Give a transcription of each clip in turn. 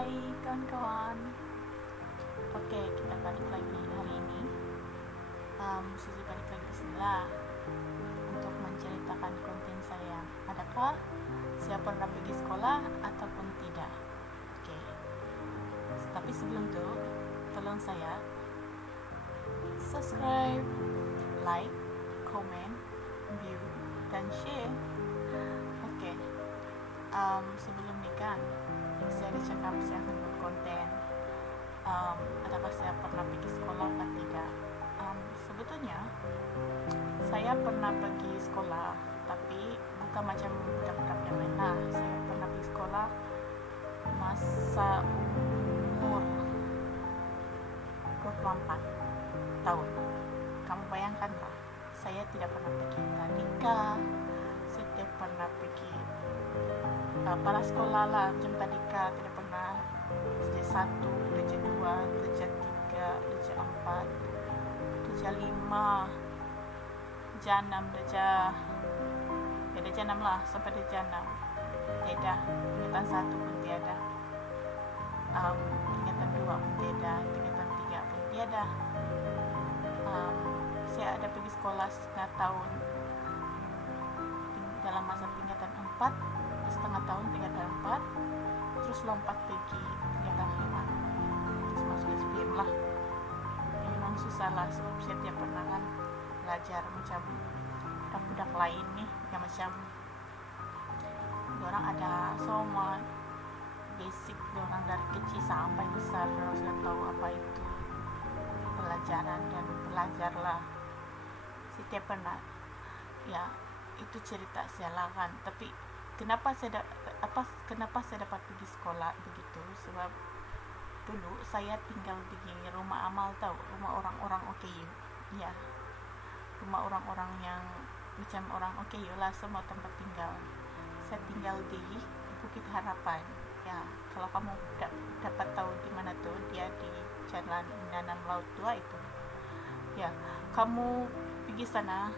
Hai kawan-kawan. Oke, kita balik lagi hari ini. Susi balik lagi ke sini lah untuk menceritakan konten saya. Adakah saya pernah pergi sekolah ataupun tidak? Oke. Tapi sebelum itu, tolong saya subscribe, like, comment, view, dan share. Oke. Sebelum ini kan saya ada cakap saya akan buat konten. Adakah saya pernah pergi sekolah atau tidak? Sebetulnya saya pernah pergi sekolah, tapi bukan macam budak-budak yang lain lah. Saya pernah pergi sekolah masa umur 24 tahun. Kamu bayangkanlah, saya tidak pernah pergi tadika, saya tidak pernah pergi para sekolah lah macam tadika, tidak pernah darjah 1, darjah 2, darjah 3, darjah 4, darjah 5, darjah 6, darjah 6 lah, sampai darjah 6 tiada, tingkatan 1 pun tiada, tingkatan 2 pun tiada, tingkatan 3 pun tiada. Saya ada pergi sekolah setengah tahun dalam masa tingkatan 4, setengah tahun tingkatan 4, terus lompat pergi tingkatan 5, terus masuk SPM lah. Memang susah lah, sebab saya tidak pernah kan belajar macam budak-budak lain nih, yang macam orang ada semua basic, orang dari kecil sampai besar orang sudah tahu apa itu pelajaran dan belajar lah. Saya tidak pernah, ya itu cerita saya lah kan. Tapi kenapa saya dapat pergi sekolah begitu? Sebab dulu saya tinggal di rumah amal, tahu, rumah orang-orang OKU, ya, rumah orang-orang yang macam orang OKU lah, semua tempat tinggal. Saya tinggal di Bukit Harapan, ya. Kalau kamu dapat tahu di mana tuh, dia di Jalan Minanam Laut 2 itu, ya. Kamu pergi sana,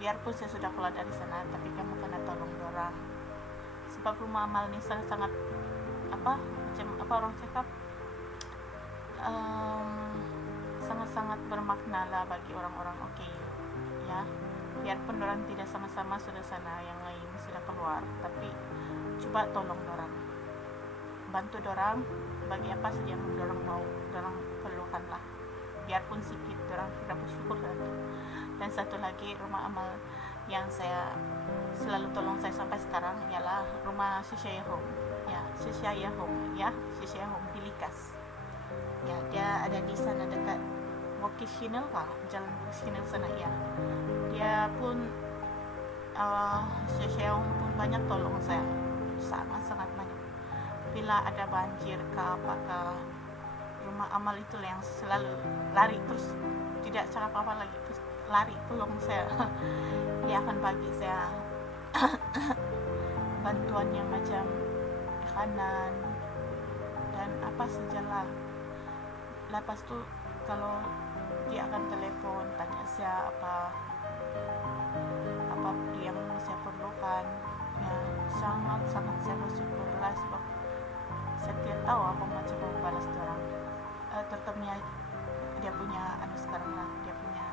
biarpun saya sudah keluar dari sana, tapi kamu kena tolong dorang, sebab rumah amal ini sangat macam orang cakap, sangat-sangat bermakna lah bagi orang-orang OKU, ya. Biarpun orang tidak sama-sama sudah sana, yang lain sudah keluar, tapi coba tolong dorang, bantu dorang bagi apa saja yang dorang mau, dorang perlukan lah, biarpun sedikit, dorang tidak bersyukur lah. Dan satu lagi rumah amal yang saya selalu tolong saya sampai sekarang ialah rumah Syishaya Home, ya, Syishaya Home, ya, Syishaya Home di Likas, ya. Dia ada di sana dekat vocational kah, jalan vocational sana, ya. Dia pun Syishaya Home pun banyak tolong saya, sangat-sangat banyak. Bila ada banjir ke apakah, rumah amal itulah yang selalu lari, terus tidak cakap apa lagi, terus lari tolong saya. Dia akan bagi saya bantuan yang macam makanan dan apa sajalah. Lepas tu kalau dia akan telepon tanya saya apa yang saya perlukan, ya, sangat saya bersyukur lah, sebab saya tidak tahu apa macam mau balas orang, terutamanya dia punya sekarang lah, dia punya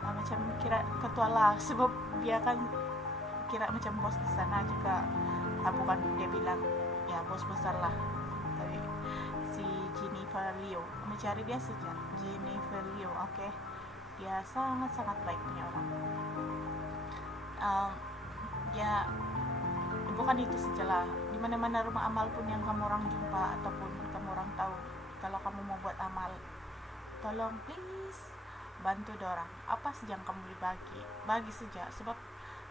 macam kira ketua lah, sebab dia kan kira macam bos di sana juga, bukan dia bilang ya bos besar lah, tapi si Jennifer Leo, mencari dia saja, Jennifer Leo, okay? Dia sangat-sangat baik punya orang. Ya, bukan itu saja lah, di mana-mana rumah amal pun yang kamu orang jumpa ataupun kamu orang tahu, kalau kamu mau buat amal, tolong please bantu dorang, apa saja yang kamu boleh bagi saja. Sebab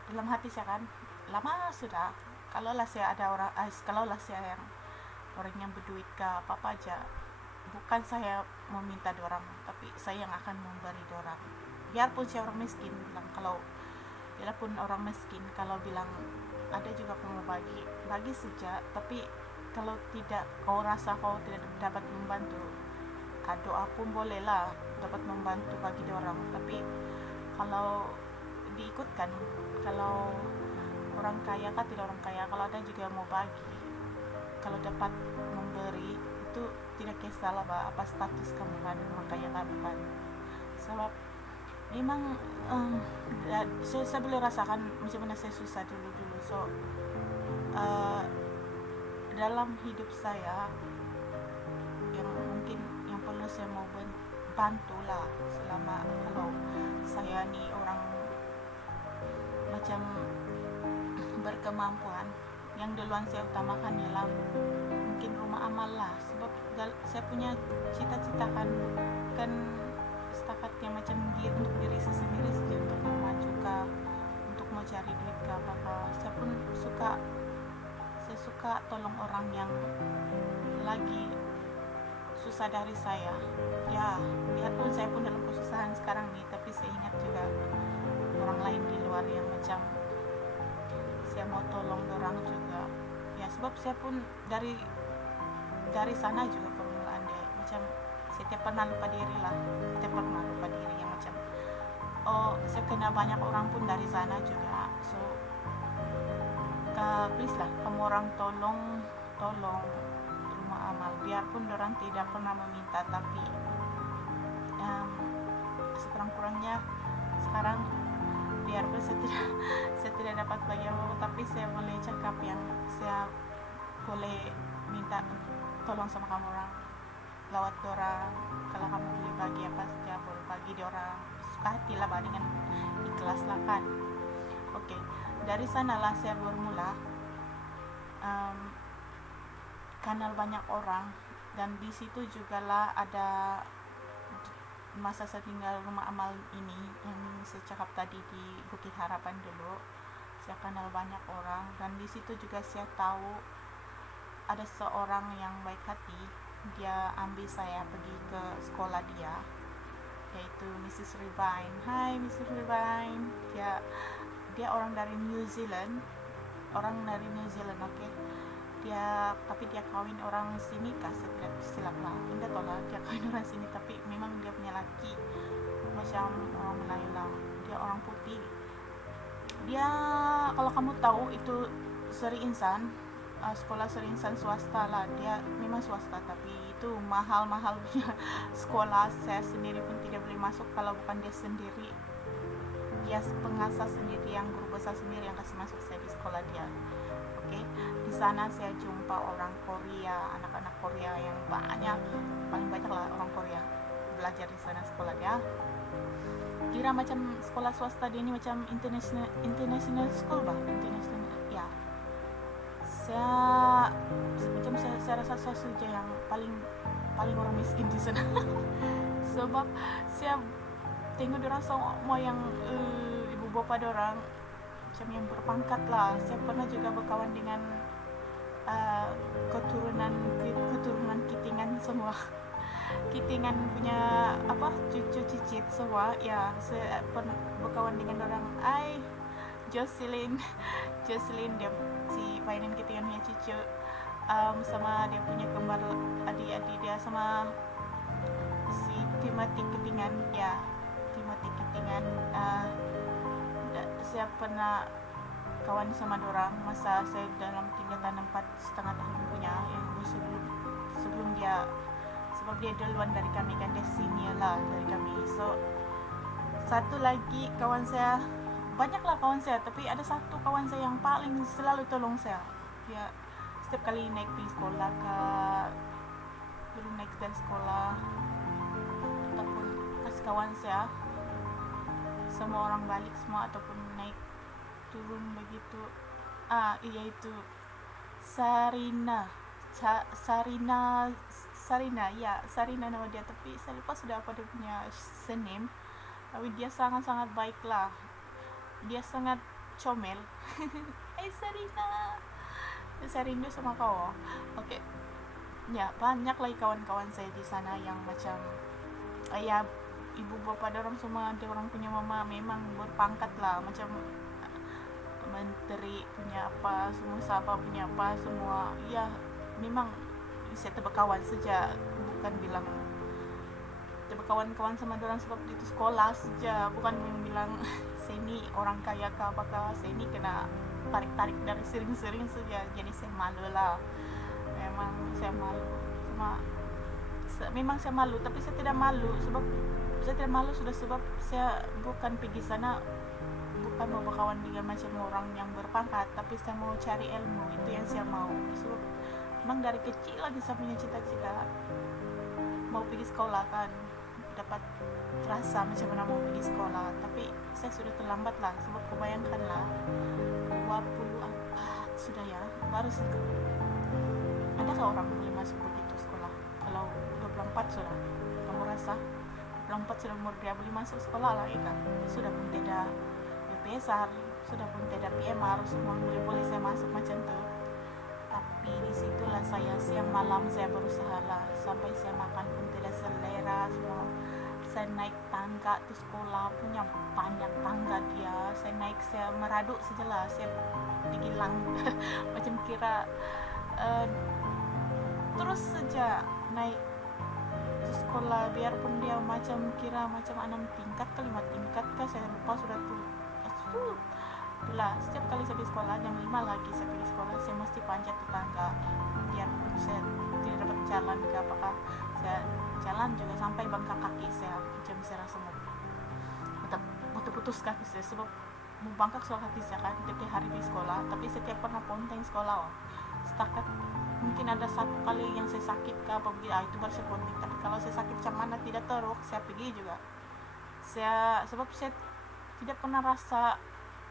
dalam hati saya kan lama sudah, kalaulah saya ada orang, kalaulah saya yang orang yang berduit ke apa aja, bukan saya meminta dorang, tapi saya yang akan memberi dorang. Biarpun saya orang miskin, bilang kalau biarpun orang miskin, kalau bilang ada juga kamu bagi saja. Tapi kalau tidak, kau rasa kau tidak dapat membantu, doa pun boleh lah dapat membantu bagi orang. Tapi kalau diikutkan, kalau orang kaya kan tidak orang kaya, kalau ada juga yang mau bagi, kalau dapat memberi itu tidak kisahlah apa status kamu kan, makanya kamu kan, sebab memang saya boleh rasakan macam mana saya susah dulu. So dalam hidup saya yang mungkin yang perlu saya mau bantu lah, selama kalau saya nih orang macam berkemampuan, yang duluan saya utamakan ialah mungkin rumah amal lah, sebab saya punya cita-cita kan setakat yang macam dia untuk diri saya sendiri saja, untuk maju kah, untuk mau cari duit kah, apakah saya pun suka tolong orang yang lagi susah dari saya ya, biarpun saya pun dalam kesusahan sekarang nih, tapi saya ingat juga orang lain di luar yang macam saya mau tolong orang juga ya, sebab saya pun dari sana juga permulaan deh, macam saya pernah lupa diri yang macam saya kenal banyak orang pun dari sana juga. So please lah kamu orang tolong rumah amal, biarpun orang tidak pernah meminta, tapi sekurang-kurangnya sekarang biarpun saya tidak dapat bagi apa, tapi saya boleh cakap yang saya boleh minta tolong sama kamu orang, lawat orang, kalau kamu boleh bagi apa saja boleh bagi di orang, suka hati lah, dengan ikhlas lah kan. Oke, dari sanalah saya bermula kenal banyak orang, dan di situ juga lah ada masa saya tinggal rumah amal ini yang saya cakap tadi di Bukit Harapan dulu. Saya kenal banyak orang, dan di situ juga saya tahu ada seorang yang baik hati, dia ambil saya pergi ke sekolah dia, yaitu Mrs. Rivine. Hai Mrs. Rivine, dia orang dari New Zealand, oke. Tapi dia kawin orang sini kah, silap lah, enggak tahu lah, dia kawin orang sini, tapi memang dia punya laki macam orang Melayu lah, dia orang putih. Dia, kalau kamu tahu itu Seri Insan, sekolah Seri Insan swasta lah, dia memang swasta, tapi itu mahal punya sekolah. Saya sendiri pun tidak boleh masuk kalau bukan dia sendiri, dia pengasas sendiri, yang guru besar sendiri yang kasih masuk saya di sekolah dia. Oke, di sana saya jumpa orang Korea, anak-anak Korea yang paling banyak lah orang Korea belajar di sana sekolah dia. Kira macam sekolah swasta dia ini macam international school bah, international ya. Saya rasa saya saja yang paling orang miskin di sana. Sebab saya tengok orang semua yang ibu bapa orang macam yang berpangkat lah. Saya pernah juga berkawan dengan keturunan Kitingan semua. Kitingan punya cucu cicit semua ya. Saya pernah berkawan dengan orang Jocelyn dia si Painin Kitingan punya cucu, sama dia punya kembar adik-adik dia, sama si Timothy Kitingan ya, saya pernah kawan sama dorang masa saya dalam tingkatan 4,5 tahun punya, yang sebelum dia, sebab dia duluan dari kami kan, dia senior lah dari kami. So satu lagi kawan saya, banyaklah kawan saya, tapi ada satu kawan saya yang paling selalu tolong saya. Dia setiap kali naik pergi sekolah belum naik dari sekolah ataupun kasih kawan saya, semua orang balik semua ataupun naik turun begitu. Yaitu Sarina ya, Sarina nama dia, tapi saya lupa sudah apa dia punya surname, tapi dia sangat-sangat baik lah, dia sangat comel. Saya rindu sama kau. Oke. Ya, banyak lagi kawan-kawan saya di sana yang macam ya, ibu bapa orang semua, dia orang punya mama memang berpangkat lah, macam menteri punya apa, semua sahabat punya apa semua ya. Memang saya berkawan saja, bukan bilang berkawan-kawan sama orang sebab itu sekolah saja, bukan bilang saya ini orang kaya kah apakah, saya ini kena tarik-tarik dari sering-sering saja, jadi saya malu lah. memang saya malu memang saya malu, tapi saya tidak malu sebab saya bukan pergi sana bukan mau berkawan dengan macam orang yang berpangkat, tapi saya mau cari ilmu, itu yang saya mau. Sebab memang dari kecil lagi saya punya cita-cita mau pergi sekolah kan, dapat rasa macam mana mau pergi sekolah, tapi saya sudah terlambat lah. Sebab kebayangkan lah 24 sudah ya, baru adakah orang boleh masuk begitu sekolah kalau 24 sudah? Kamu rasa 24 sudah umur dia boleh masuk sekolah lagi kan? Sudah pun tidak BPSR, sudah pun tidak PMR, semua boleh saya masuk macam tu. Tapi disitulah saya siang malam saya berusaha lah, sampai saya makan pun tidak selera semua. Saya naik tangga tu sekolah, punya banyak tangga dia, saya naik, saya meraduk sajalah, saya digilang macam kira terus saja naik ke sekolah, biarpun dia macam kira macam 6 tingkat ke 5 tingkat kah, saya lupa sudah tuh. Itulah, setiap kali saya pergi sekolah jam 5 lagi saya pergi sekolah, saya mesti panjat ke tangga, biarpun saya tidak dapat jalan ke apakah saya jalan juga sampai bengkak kaki saya, macam saya rasa mau putus kaki saya, sebab mau bengkak soal kaki saya kan tiap hari di sekolah. Tapi setiap pernah ponteng sekolah setakat mungkin ada satu kali yang saya sakit ke apa begitu, itu baru saya ponteng. Tapi kalau saya sakit macam mana tidak teruk, saya pergi juga sebab saya tidak pernah rasa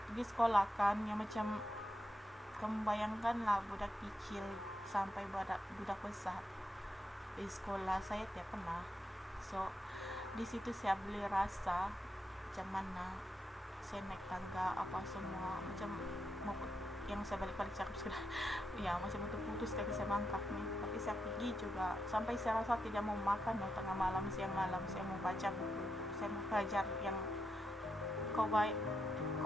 pergi sekolah kan, yang macam kamu bayangkan lah budak kecil sampai budak besar di sekolah, saya tidak pernah. So di situ saya beli rasa macam mana saya naik tangga apa semua, macam mau yang saya balik-balik cakap sudah ya macam untuk putus kaki saya bangkak nih. Tapi saya pergi juga sampai saya rasa tidak mau makan tengah malam, siang malam saya mau baca buku, saya mau belajar yang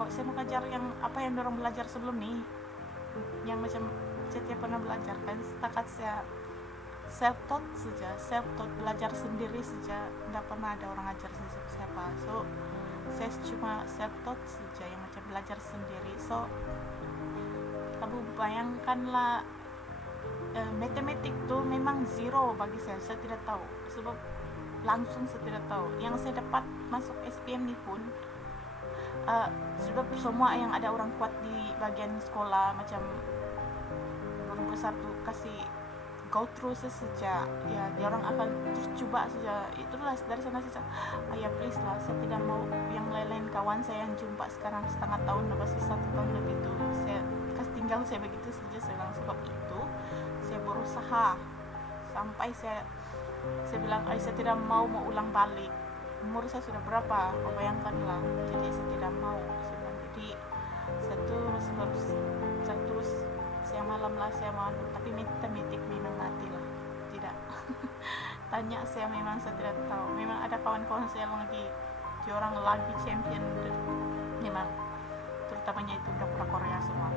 saya mau belajar yang apa yang dorang belajar sebelum nih, yang macam saya tidak pernah belajar kan. Setakat saya self-taught belajar sendiri saja, tidak pernah ada orang ajar siapa. So saya cuma self-taught saja, yang macam belajar sendiri. So kamu bayangkanlah matematik tuh memang zero bagi saya tidak tahu, sebab langsung saya tidak tahu. Yang saya dapat masuk SPM ni pun sebab semua yang ada orang kuat di bagian sekolah, macam guru besar tuh kasih go through saja ya, dia orang akan terus coba saja. Itulah dari sana saja, ayah please lah, saya tidak mau yang lain-lain kawan saya yang jumpa sekarang setengah tahun lepas 1 tahun lebih itu saya kasih tinggal saya begitu saja. Saya bilang sebab itu saya berusaha sampai saya bilang saya tidak mau ulang balik. Umur saya sudah berapa, bayangkanlah. Jadi saya tidak mau, saya bilang. Jadi saya terus saya malam lah saya mau, tapi matematik memang mati lah, tidak tanya saya memang saya tidak tahu. Memang ada kawan-kawan saya lagi orang lagi champion memang, terutamanya itu budak-budak Korea semua.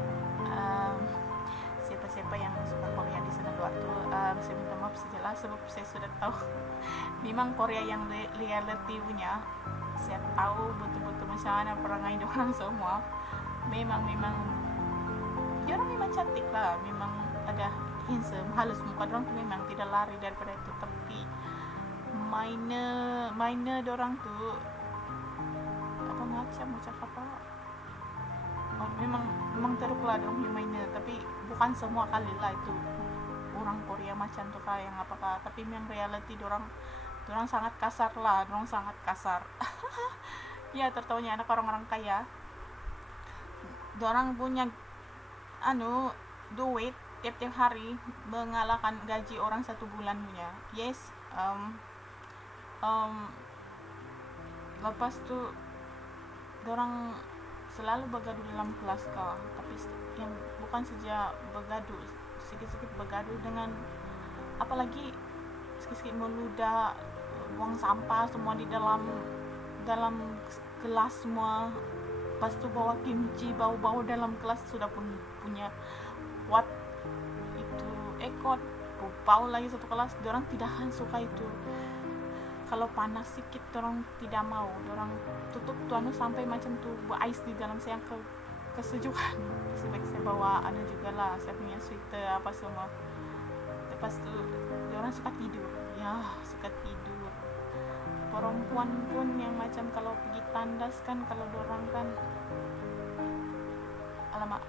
Siapa-siapa yang suka Korea di sana luar tuh saya minta maaf sejelas, sebab saya sudah tahu memang Korea yang reality punya, saya tahu betul-betul macam mana perangai orang semua. Memang dia orang memang cantik lah, memang ada handsome, halus muka orang tuh, memang tidak lari daripada itu. Tapi mainnya orang tuh apa macam apa memang teruk lah dong mainnya. Tapi bukan semua kali lah itu orang Korea macam tuh kayak yang apakah, tapi memang reality orang sangat kasar lah, orang sangat kasar ya. Tertawanya anak orang-orang kaya, orang punya duit tiap-tiap hari mengalahkan gaji orang 1 bulan punya. Yes, lepas tuh orang selalu bergaduh dalam kelas kah, tapi yang bukan saja bergaduh, sedikit-sedikit bergaduh dengan apalagi sedikit-sedikit meludah, buang sampah semua di dalam kelas semua. Pas tu bawa kimchi, bau-bau dalam kelas, sudah pun punya kuat itu ekor bau lagi satu kelas. Diorang tidak suka itu. Kalau panas sedikit orang tidak mau, orang tutup tuanu sampai macam tu ais di dalam saya kesejukan. Sebaik saya bawa ada juga lah, saya punya sweater apa semua. Lepas tuh orang suka tidur, suka tidur. Perempuan pun yang macam kalau pergi tandas kan, kalau dorang kan alamak,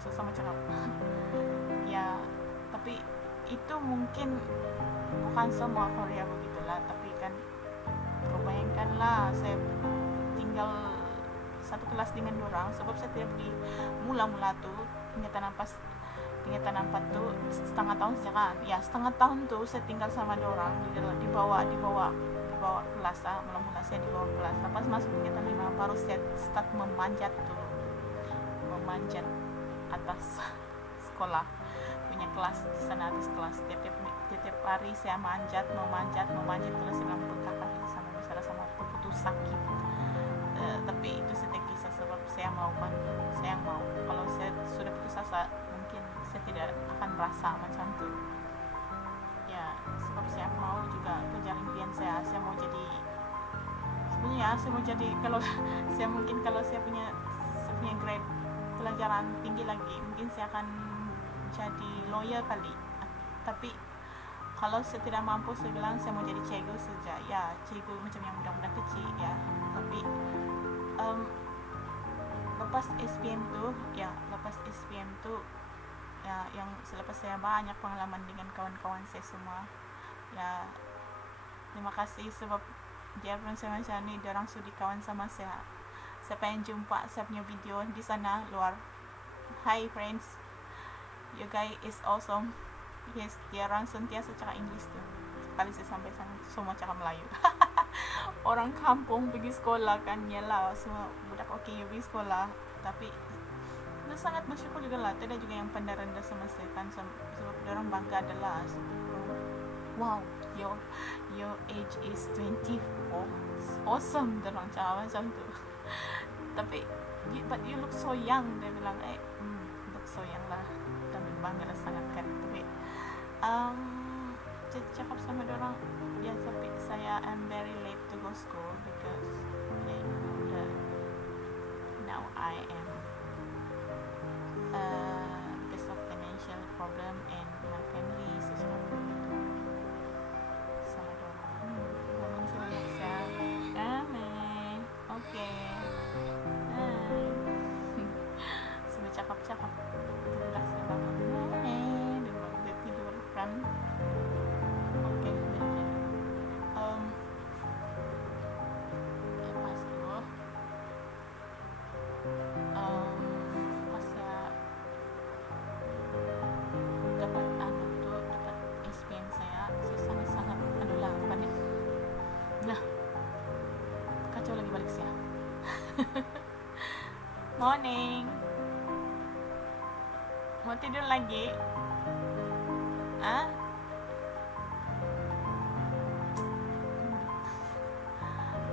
susah mau cakap. Ya, tapi itu mungkin bukan semua Korea begitulah, tapi kan kau bayangkanlah saya tinggal satu kelas dengan dorang, sebab saya tidak pergi mula-mula tuh tingkatan 4 tuh setengah tahun sejak kan, setengah tahun tuh saya tinggal sama dorang di bawah kelas. Mula-mula saya di bawah kelas, lepas masuk tingkatan 5 baru saya start memanjat atas sekolah punya kelas di sana, atas kelas. Tiap hari saya memanjat terus saya bilang bengkak kaki sama misalnya sama putus sakit. Tapi itu sedikit kisah, sebab saya mau kalau saya sudah putus asa mungkin saya tidak akan rasa macam itu ya, sebab saya mau juga kejar impian saya mau jadi, sebenarnya saya mau jadi, kalau saya punya grade pelajaran tinggi lagi mungkin saya akan jadi lawyer kali. Tapi kalau saya tidak mampu, saya bilang saya mau jadi cikgu saja, cikgu macam yang mudah-mudah kecil ya. Tapi lepas SPM tuh yang selepas saya banyak pengalaman dengan kawan-kawan saya semua ya, terima kasih sebab dia pun saya macam ni, dia orang sudi kawan sama saya. Saya pengen jumpa, saya punya video di sana luar. Hi friends, you guys is awesome. Yes, dia orang sentiasa cakap English tuh. Sekali saya sampai sana semua cakap Melayu. Orang kampung pergi sekolah kan, yalah semua budak you pergi sekolah, tapi itu sangat bersyukur juga lah. Tidak juga yang pandai rendah sama saya kan, sebab orang bangga adalah wow, your age is 24, awesome, dia orang cakap macam tu. Tapi but you look so young, dia bilang look so young lah, kami bangga lah sangat kan. Tapi cakap sama dia orang tapi saya am very late to go school because now I am because of financial problem and my family sama dia orang. Ngomong sama saya okay. Sudah cakap udah saya bangun dan baru dia tidur kan. Okay. Lepas tu pas saya dapat SPM saya sangat-sangat panik. Kacau lagi balik saya. Morning. Mau tidur lagi?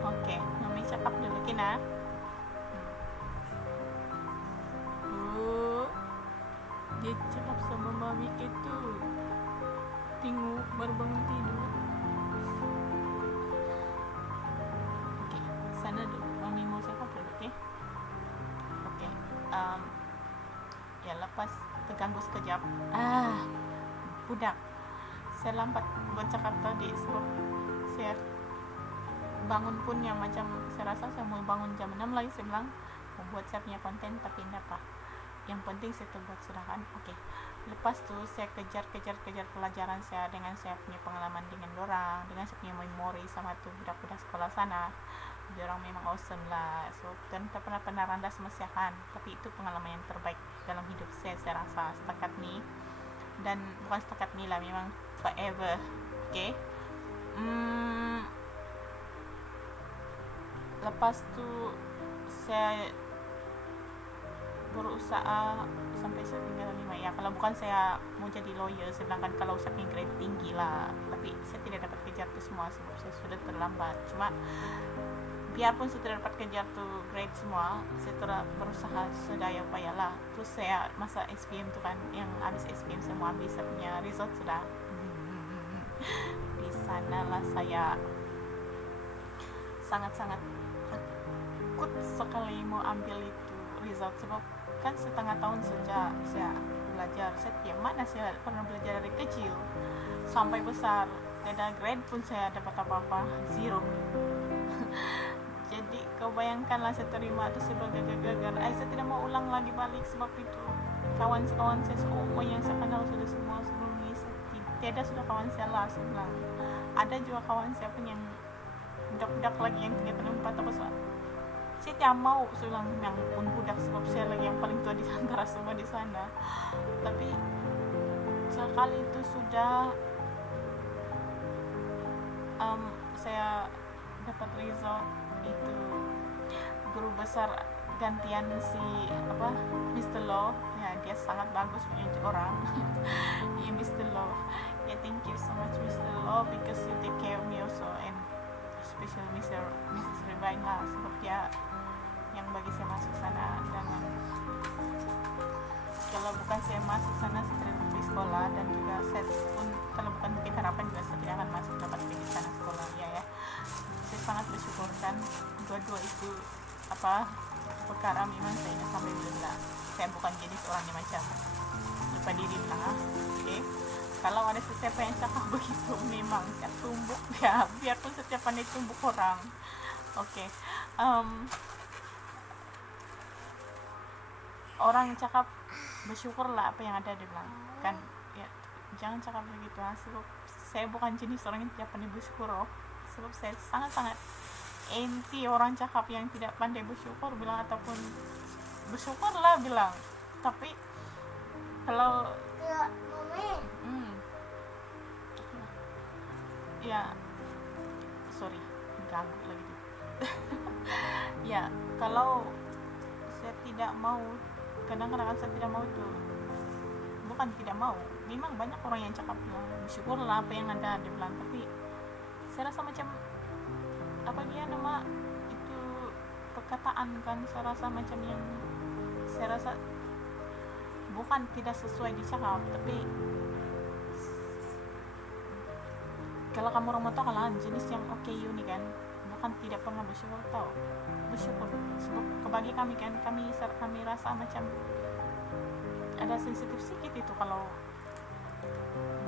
Oke, Mami cakap dulu kina. Dia cakap sama Mami itu. Tengok baru bangun tidur. Oke, sana dulu. Mami mau cakap dulu, oke? Oke. Ya lepas terganggu sekejap. Budak. Saya lambat buat cakap tadi sebab saya bangun pun yang macam saya rasa saya mau bangun jam 6 lagi. Saya bilang mau buat saya punya konten tapi tidak apa, yang penting saya terbuat sudah kan. Oke. Lepas tu saya kejar pelajaran saya dengan saya punya pengalaman dengan dorang, dengan saya punya memori sama tu budak-budak sekolah sana. Diorang memang awesome lah. So dan tak pernah rendah sama saya kan, tapi itu pengalaman yang terbaik dalam hidup saya rasa setakat ni, dan bukan setakat ni lah, memang forever. Okay. Lepas tu saya berusaha sampai saya tinggal 5 ya. Kalau bukan saya mau jadi lawyer, saya bilang kan kalau saya punya grade tinggi lah, tapi saya tidak dapat kejar tu semua sebab saya sudah terlambat. Cuma biarpun saya tidak dapat kejar tu grade semua, saya terus berusaha sedaya upaya lah. Terus saya masa SPM tu kan, yang habis SPM saya mau ambil saya punya result sudah. Di sanalah saya sangat-sangat takut sekali mau ambil itu result, sebab kan setengah tahun saja saya belajar. Saya tiap mana saya pernah belajar dari kecil sampai besar, tidak grade pun saya dapat apa-apa, zero. Jadi kau bayangkanlah saya terima itu sebagai gagal. Saya tidak mau ulang lagi balik, sebab itu kawan-kawan saya semua yang saya kenal sudah semua sebelum ini, tidak sudah kawan saya lah, saya bilang. Ada juga kawan saya pun yang budak-budak lagi yang 3 tahun 4 tahun, saya tidak mau, saya bilang, yang pun budak, sebab saya lagi yang paling tua di antara semua di sana. Tapi sekali itu sudah saya dapat result itu guru besar gantian si Mr. Law ya, dia sangat bagus punya orang. Ya, Mr. Law, ya, thank you so much Mr. Law, because you take care of me also, and especially Mrs. Rebaina, sebab dia yang bagi saya masuk sana. Dan kalau bukan saya masuk sana, saya tidak di sekolah, dan juga saya pun kalau bukan mungkin harapan juga saya tidak akan masuk dapat di sana sekolah ya. Saya sangat bersyukur, dan dua-dua itu perkara memang saya ingat sampai bila saya bukan jenis orang yang macam lupa diri bilang oke. Kalau ada siapa yang cakap begitu, memang saya tumbuk ya, biarpun setiap pandai tumbuk orang. Oke. Orang cakap bersyukurlah apa yang ada, dia bilang kan ya, jangan cakap begitu sebab saya bukan jenis orang yang tidak pandai bersyukur sebab saya sangat-sangat anti orang cakap yang tidak pandai bersyukur bilang, ataupun bersyukurlah bilang, tapi kalau ya sorry ganggu lagi ya, kalau saya tidak mau, kadang-kadang saya tidak mau itu, bukan tidak mau, memang banyak orang yang cakap bilang bersyukurlah apa yang ada, dia bilang, tapi saya rasa macam itu perkataan kan, saya rasa macam yang saya rasa bukan tidak sesuai dicakap, tapi kalau kamu orang tahu kalau jenis yang unik kan, bukan tidak pernah bersyukur, tahu bersyukur, sebab kebagi kami kan, kami rasa macam ada sensitif sedikit itu kalau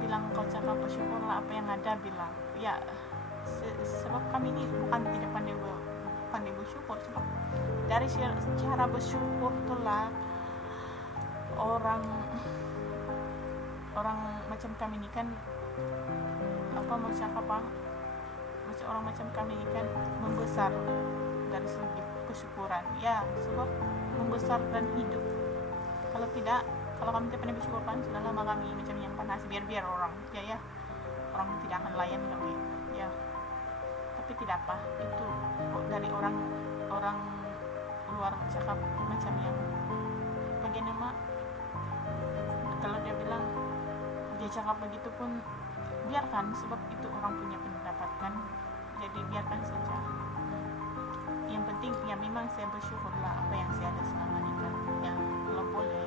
bilang kau cakap bersyukurlah apa yang ada, bilang ya, sebab kami ini bukan tidak pandai bersyukur, sebab dari cara bersyukur itulah orang macam kami ini kan orang macam kami ini kan membesar dari segi kesyukuran ya, sebab membesar dan hidup. Kalau kami tidak pandai bersyukur kan, sudah lama kami macam yang panas, biar orang ya orang tidak akan layan kami ya. Tapi tidak apa, itu dari orang luar cakap macam yang bagaimana, kalau dia bilang dia cakap begitu pun biarkan, sebab itu orang punya pendapat kan, jadi biarkan saja. Yang penting ya memang saya bersyukurlah apa yang saya ada selama ini kan ya. Kalau boleh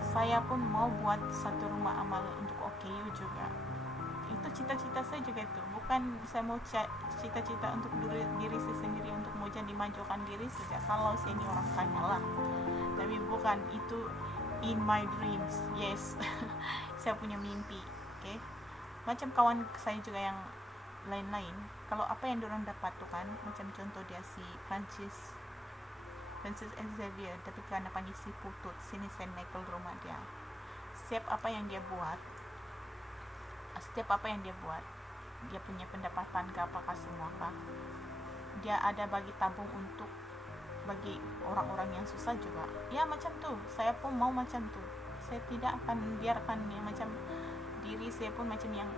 saya pun mau buat satu rumah amal untuk OKU juga, itu cita-cita saya juga, itu bukan saya mau cita-cita untuk diri saya sendiri, untuk mau jadi majukan diri saja, kalau saya ini orang kaya lah, tapi bukan itu in my dreams, yes. Saya punya mimpi, okay? Macam kawan saya juga yang lain-lain, kalau apa yang diorang dapat tuh kan, macam contoh dia si Francis Xavier, tapi karena panggil si Putut, sini Saint Michael rumah dia, setiap apa yang dia buat, dia punya pendapatan ke apakah semua kah, dia ada bagi tabung untuk bagi orang-orang yang susah juga ya, macam tuh saya pun mau macam tuh, saya tidak akan biarkan ya, macam diri saya pun macam yang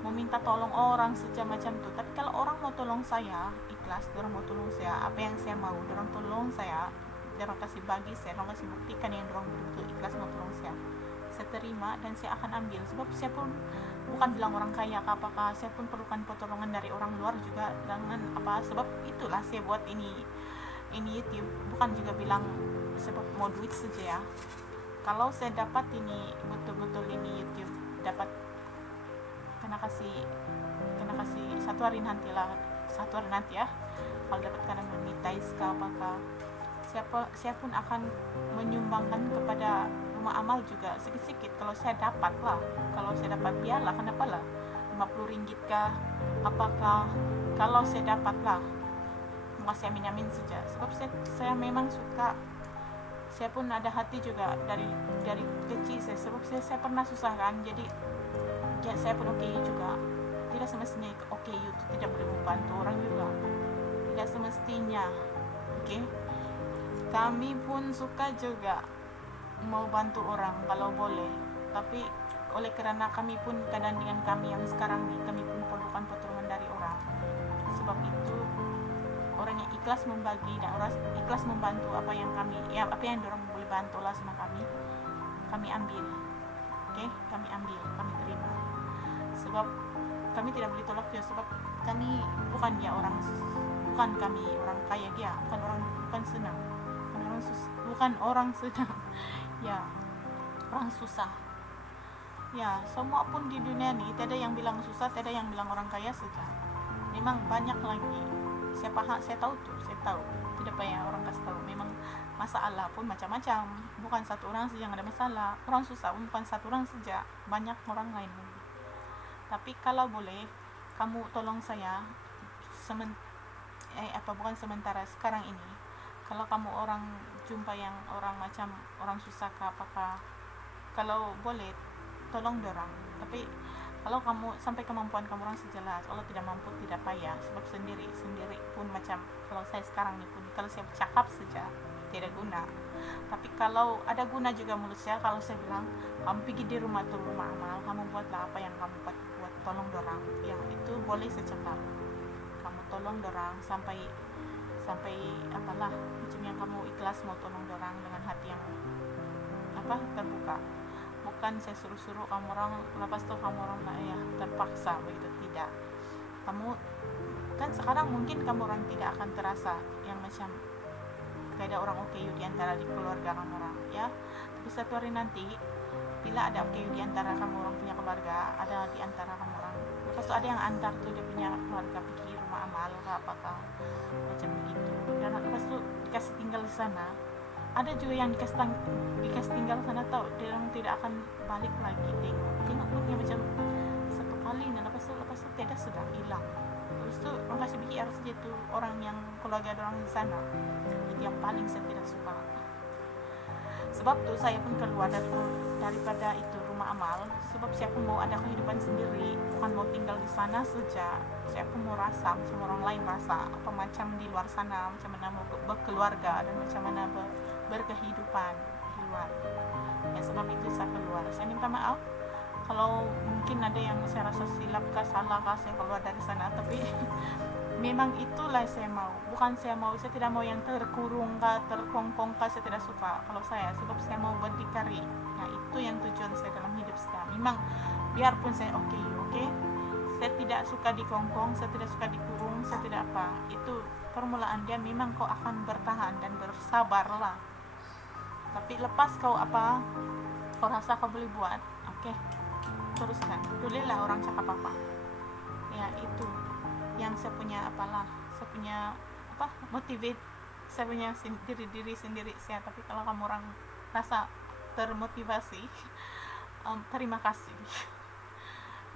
meminta tolong orang saja macam tuh. Tapi kalau orang mau tolong saya ikhlas, orang mau tolong saya apa yang saya mau, orang tolong saya, orang kasih bagi saya, orang kasih buktikan yang orang betul-betul ikhlas mau tolong saya terima dan saya akan ambil, sebab saya pun bukan bilang orang kaya apakah, saya pun perlukan pertolongan dari orang luar juga, dengan sebab itulah saya buat ini YouTube, bukan juga bilang sebab mau duit saja ya. Kalau saya dapat ini betul-betul ini YouTube dapat, kena kasih satu hari nanti ya, kalau dapat karena monetize ke apakah, saya pun akan menyumbangkan kepada rumah amal juga sedikit-sedikit. Kalau saya dapat lah, kalau saya dapat biarlah, kenapa lah, 50 ringgit kah apakah, kalau saya dapat lah, maka saya minyamin saja. Sebab saya memang suka, saya pun ada hati juga dari kecil saya, sebab saya pernah susah kan, jadi ya, saya pun OKU juga. Tidak semestinya OKU itu tidak boleh membantu orang juga, tidak semestinya. Oke, kami pun suka juga mau bantu orang kalau boleh, tapi oleh karena kami pun keadaan dengan kami yang sekarang ini, kami pun perlukan pertolongan dari orang. Sebab itu orang yang ikhlas membagi dan orang ikhlas membantu apa yang kami, ya apa yang orang boleh bantu lah sama kami ambil. Oke, kami ambil, kami terima. Sebab kami tidak boleh tolak dia, sebab kami bukan kami orang kaya dia, bukan senang, bukan orang senang ya, orang susah ya. Semua pun di dunia ini tidak ada yang bilang susah, tidak ada yang bilang orang kaya saja, memang banyak lagi. Saya paham, saya tahu, tidak payah orang kasih tahu. Memang masalah pun macam-macam, bukan satu orang saja yang ada masalah. Orang susah pun bukan satu orang saja, banyak orang lain. Tapi kalau boleh kamu tolong saya bukan sementara, sekarang ini, kalau kamu orang jumpa yang orang macam orang susah ke apakah, kalau boleh tolong dorang. Tapi kalau kamu sampai kemampuan kamu orang sejelas, kalau tidak mampu tidak payah, sebab sendiri pun macam kalau saya sekarang ni pun, kalau saya bercakap saja tidak guna. Tapi kalau ada guna juga mulut saya, kalau saya bilang kamu pergi di rumah amal, kamu buatlah apa yang kamu buat tolong dorang, ya itu boleh secepat kamu tolong dorang sampai apalah macam yang kamu ikhlas mau tolong dorang dengan hati yang terbuka. Bukan saya suruh kamu orang, lepas tu kamu orang ya terpaksa begitu, tidak. Kamu kan sekarang mungkin kamu orang tidak akan terasa yang macam kayak ada orang OKU di antara di keluarga kamu orang ya, tapi satu hari nanti bila ada OKU di antara kamu orang punya keluarga, ada di antara kamu orang, lepas tu ada yang antar tuh dia punya keluarga pergi rumah amal apakah macam begitu, dan lepas tu dikasih tinggal di sana. Ada juga yang dikasih tinggal sana, tahu dia orang tidak akan balik lagi, tengok pun dia macam satu kali, dan lepas tu tidak, sudah hilang. Lepas tu orang kasih pikir saja tu orang yang keluarga orang di sana, itu yang paling saya tidak suka. Sebab tu saya pun keluar daripada itu rumah amal, sebab saya pun mau ada kehidupan sendiri, bukan mau tinggal di sana saja. Saya pun mau rasa macam orang lain rasa, apa macam di luar sana, macam mana mau berkeluarga dan macam mana berkehidupan di luar ya. Sebab itu saya keluar. Saya minta maaf kalau mungkin ada yang saya rasa silap kah, salah kah saya keluar dari sana, tapi memang itulah saya mau. Bukan saya tidak mau yang terkurung kah, terkongkong kah, saya tidak suka kalau saya, sebab saya mau berdikari. Nah itu yang tujuan saya dalam hidup saya. Memang biarpun saya oke, saya tidak suka dikongkong, saya tidak suka dikurung, saya tidak apa. Itu permulaan dia, memang kau akan bertahan dan bersabarlah. Tapi lepas kau rasa kau boleh buat, oke, teruskan. Bolehlah orang cakap apa. Ya itu yang saya punya motivate, saya punya diri sendiri saya. Tapi kalau kamu orang rasa termotivasi, terima kasih.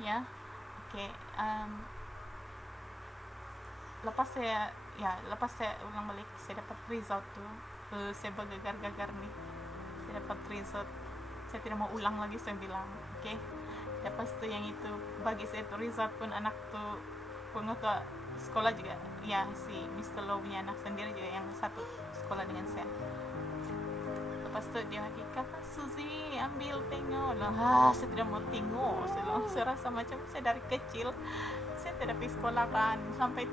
Ya, oke. Lepas saya ulang balik, saya dapat result tuh, saya bergegar-gegar nih, saya dapat result, saya tidak mau ulang lagi, saya bilang oke. Lepas tuh yang itu bagi saya tuh result pun, anak tuh pengetua sekolah juga ya, si Mr. Low punya anak sendiri juga yang satu sekolah dengan saya. Lepas tu dia lagi, kakak Suzy ambil tengok lah. Saya tidak mau tengok, saya rasa macam saya dari kecil saya tidak pergi sekolah kan, sampai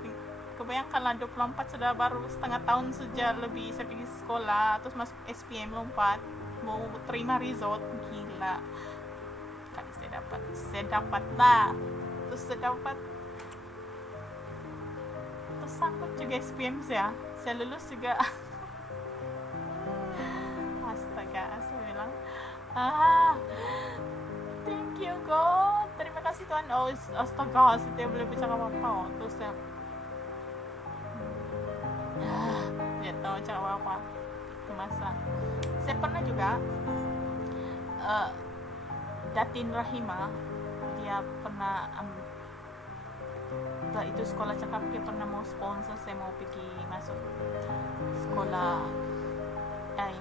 kebayangkanlah 24 sudah baru setengah tahun saja lebih saya pergi sekolah, terus masuk SPM lompat mau terima result, gila. Kali saya dapat lah, terus sangkut juga SPM saya lulus juga. Astaga, saya bilang thank you God, terima kasih Tuhan. Astaga, saya tidak boleh bicara apa-apa. Terus saya tidak tahu cara apa itu masa. Saya pernah juga uh, Datin Rahima, dia pernah itu sekolah cakap dia pernah mau sponsor saya mau pergi masuk sekolah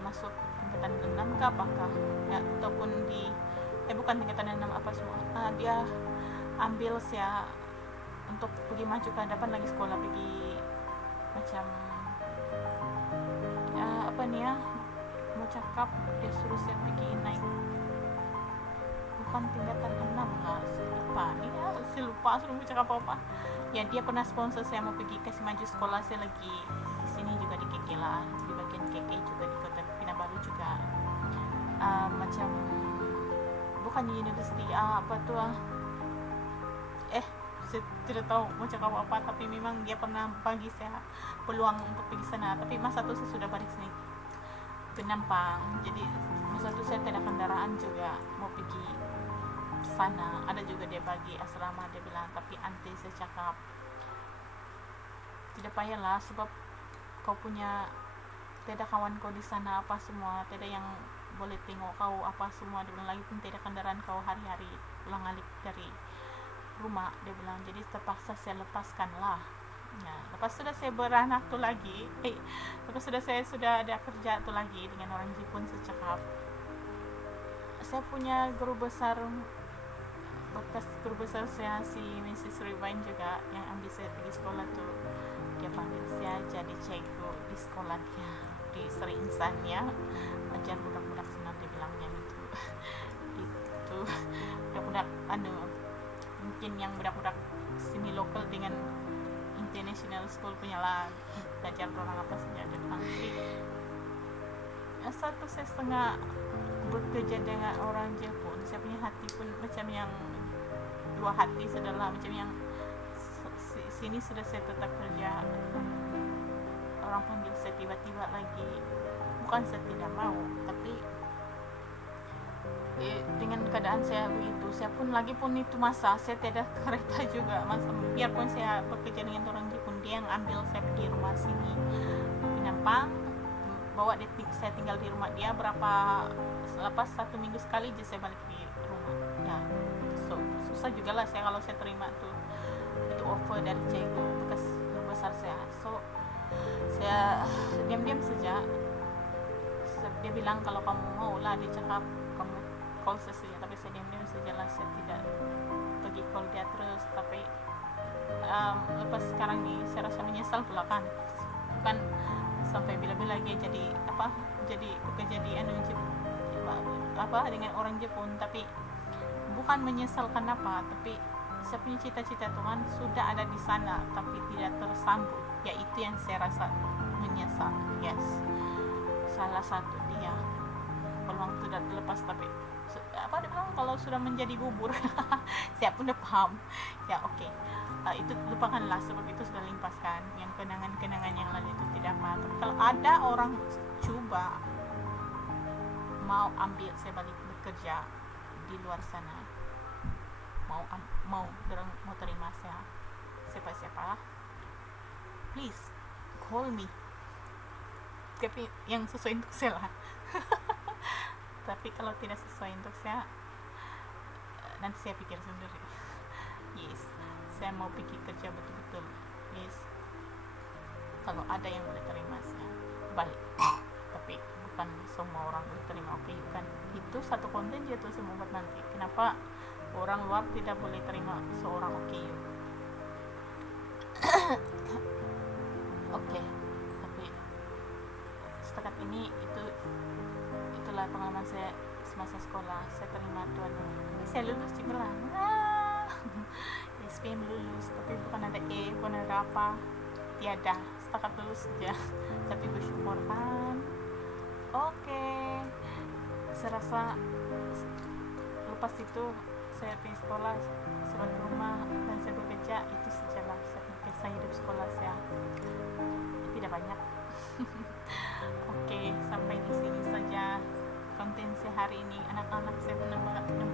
masuk tingkatan 6 ke apakah ya, ataupun di bukan tingkatan 6 apa semua, dia ambil saya untuk pergi maju ke hadapan lagi sekolah, pergi macam apa nih ya, mau cakap dia suruh saya pergi naik bukan tingkatan 6 lah, apa nih ya, saya lupa suruh mau cakap apa ya. Dia pernah sponsor saya mau pergi kasih maju sekolah saya lagi di sini juga di KK lah, di bagian KK juga di Kota Kinabalu juga, macam bukan di university apa tuh saya tidak tahu mau cakap apa, tapi memang dia pernah bagi saya peluang untuk pergi sana, tapi masa itu saya sudah balik sini Penampang, jadi masa itu saya tidak kendaraan juga mau pergi sana. Ada juga dia bagi asrama, dia bilang, tapi anti saya cakap tidak payahlah sebab kau punya tidak kawan kau di sana apa semua, tidak yang boleh tengok kau apa semua, dia bilang, lagi pun tidak kendaraan kau hari-hari pulang alik dari rumah, dia bilang, jadi terpaksa saya lepaskan lah ya. Lepas sudah saya beranak tuh lagi lepas sudah saya sudah ada kerja tuh lagi dengan orang Jepun, saya cakap saya punya guru besar bekas guru besar saya, si Mrs. Rivain juga yang ambil saya pergi sekolah tuh, dia panggil saya jadi cikgu di sekolah dia di Sri Insan ya, ajar budak-budak senang, dia bilangnya itu budak-budak mungkin yang budak-budak sini lokal dengan international school punya lah, belajar orang apa saja. Dia bilang, satu saya setengah bekerja dengan orang Jepun, saya punya hati pun macam yang dua hati sedalam, macam yang sini sudah saya tetap kerja, orang panggil saya tiba-tiba lagi, bukan saya tidak mau, tapi dengan keadaan saya begitu, saya pun lagi pun itu masa saya tidak kereta juga masa, biarpun saya bekerja dengan orang Jepun, dia yang ambil saya pergi rumah sini Penampang, bawa dia, saya tinggal di rumah dia berapa, selepas 1 minggu sekali aja saya balik di rumah ya. So susah juga lah saya kalau saya terima tuh itu offer dari cikgu bekas guru besar saya, so saya diam-diam saja. Dia bilang kalau kamu mau lah, dia cakap kamu call saya saja, tapi saya diam-diam saja lah, saya tidak pergi call dia terus. Tapi lepas sekarang nih saya rasa menyesal pula kan sampai bila-bila lagi jadi bekerja di dengan orang Jepun, tapi bukan menyesalkan apa, tapi saya punya cita-cita Tuhan sudah ada di sana tapi tidak tersambut, yaitu yang saya rasa menyesal. Yes, salah satu dia peluang sudah terlepas, tapi dia bilang kalau sudah menjadi bubur saya pun udah paham ya, oke. Itu lupakanlah sebab itu sudah limpaskan, yang kenangan-kenangan yang lalu itu tidak apa. Tapi kalau ada orang coba mau ambil saya balik bekerja di luar sana, mau terima saya, siapa please call me, tapi yang sesuai untuk saya lah. Tapi kalau tidak sesuai untuk saya, nanti saya pikir sendiri. Yes, saya mau pergi kerja betul-betul. Yes, kalau ada yang boleh terima saya balik, tapi bukan semua orang boleh terima. Oke, kan itu satu konten dia tuh semua buat nanti. Kenapa orang luar tidak boleh terima seorang Oke, tapi setakat ini itulah pengalaman saya semasa sekolah. Saya terima Tuhan, saya lulus juga lah. SPM lulus, tapi bukan ada bukan ada apa, tiada, setakat lulus saja. Tapi bersyukur kan. Oke, saya rasa lepas itu saya pergi sekolah, saya balik ke rumah dan saya bekerja, itu sajalah kisah hidup sekolah saya, tidak banyak. Oke, sampai di sini saja konten saya hari ini. Anak-anak saya benar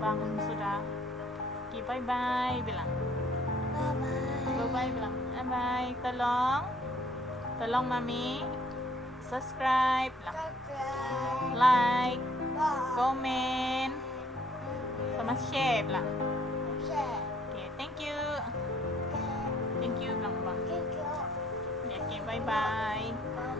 bangun sudah. Oke, bye bye bilang. Bye bye bilang. Bye bye. Tolong mami subscribe, like, comment. Mas chef lah. Share. Okay, thank you. Okay. Thank you bilang bang. Thank you. Okay, bye bye. Bye.